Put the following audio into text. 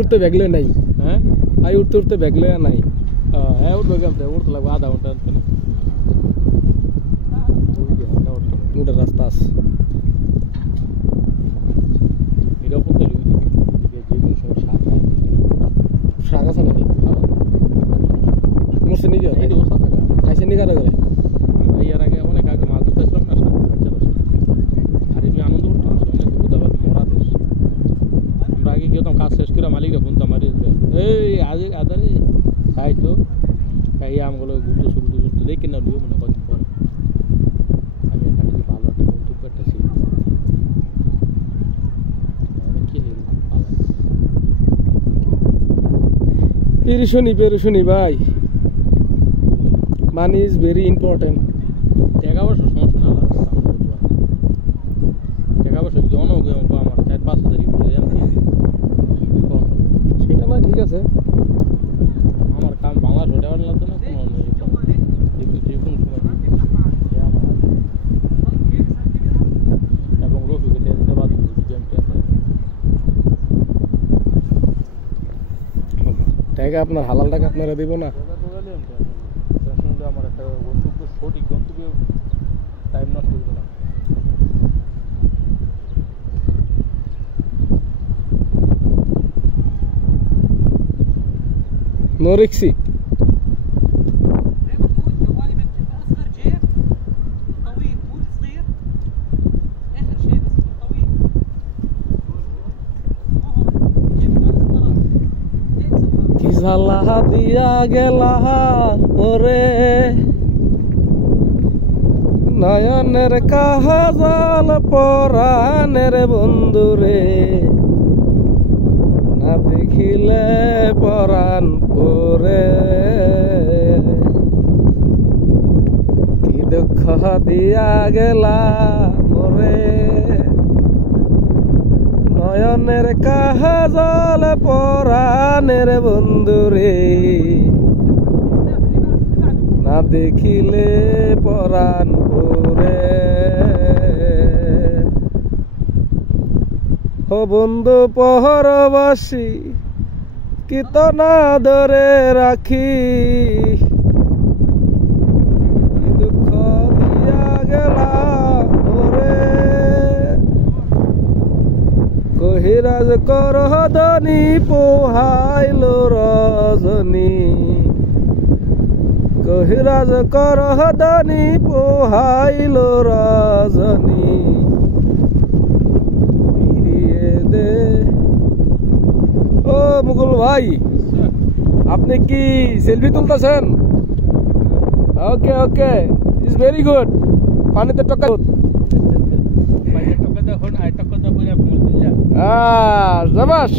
উঠতে ব্যাগলে নাই। হ্যাঁ আই উঠতে ব্যাগলে নাই। হ্যাঁ উঠবে কেমতে উঠতে লাগবে আধা ঘন্টা উঠে রাস্তা আছে নিরাপদ তৈরি যে কোনো সময় শাক আছে নাকি মুসে নিকে খাইছে নি কারা করে আমরা এর আগে অনেক আগে মাছ ধরতেছিলাম না সাথে বাচ্চা দশ আর এমনি আনন্দ করতে পারছি অনেক বুঝাবার মরা দেশ আমরা আগে গিয়ে কাজ শেষ করে মালিকরা ফোন তো মারি এই আজ আদারে তাই তো তাই আমগুলো ঘুরতে দেখি না লিও মনে কদিন পরে আমি একটা কি ভালো একটা বন্ধু করতেছি কি পেরেশানি ভাই মানি ইজ ভেরি ইম্পর্টেন্ট টাকা পয়সা সমস্যা না টাকা পয়সা যদি অনেক আমার 4-5 হাজার সেটা না ঠিক আছে আমার কাম বাংলা ছোটা বাংলা লাগতো না কোনো যে কোনো সময় এবং রফিকে দিতে বাদ টাকা আপনার হালাল টাকা আপনারা দিব না আমার একটা গন্তব্য সঠিক গন্তব্য টাইম নষ্ট করবো না نوركسي কি ঝালা দিয়া গেলা ওরে নয়নের কাহাজাল পরাণের বন্ধুরে না দেখিলে পরাণ পরে কি দুঃখ দিয়া গেলা ওরে নয়নের কাহাজাল পরাণের বন্ধুরে না দেখিলে পরাণ পরে ও বন্ধু পহরবাসী কিতনা ধরে রাখি দুঃখ দিয়া গেলা ওরে কহিরাজ করহদনি পোহাইল রজনী কহিরাজ করহদনি পোহাইল রজনী ও মুকুল ভাই আপনি কি সেলফি তুলতেছেন okay okay is very good পানিতে টকা টাকা দেখুন আর টাকা দেবো শাবাশ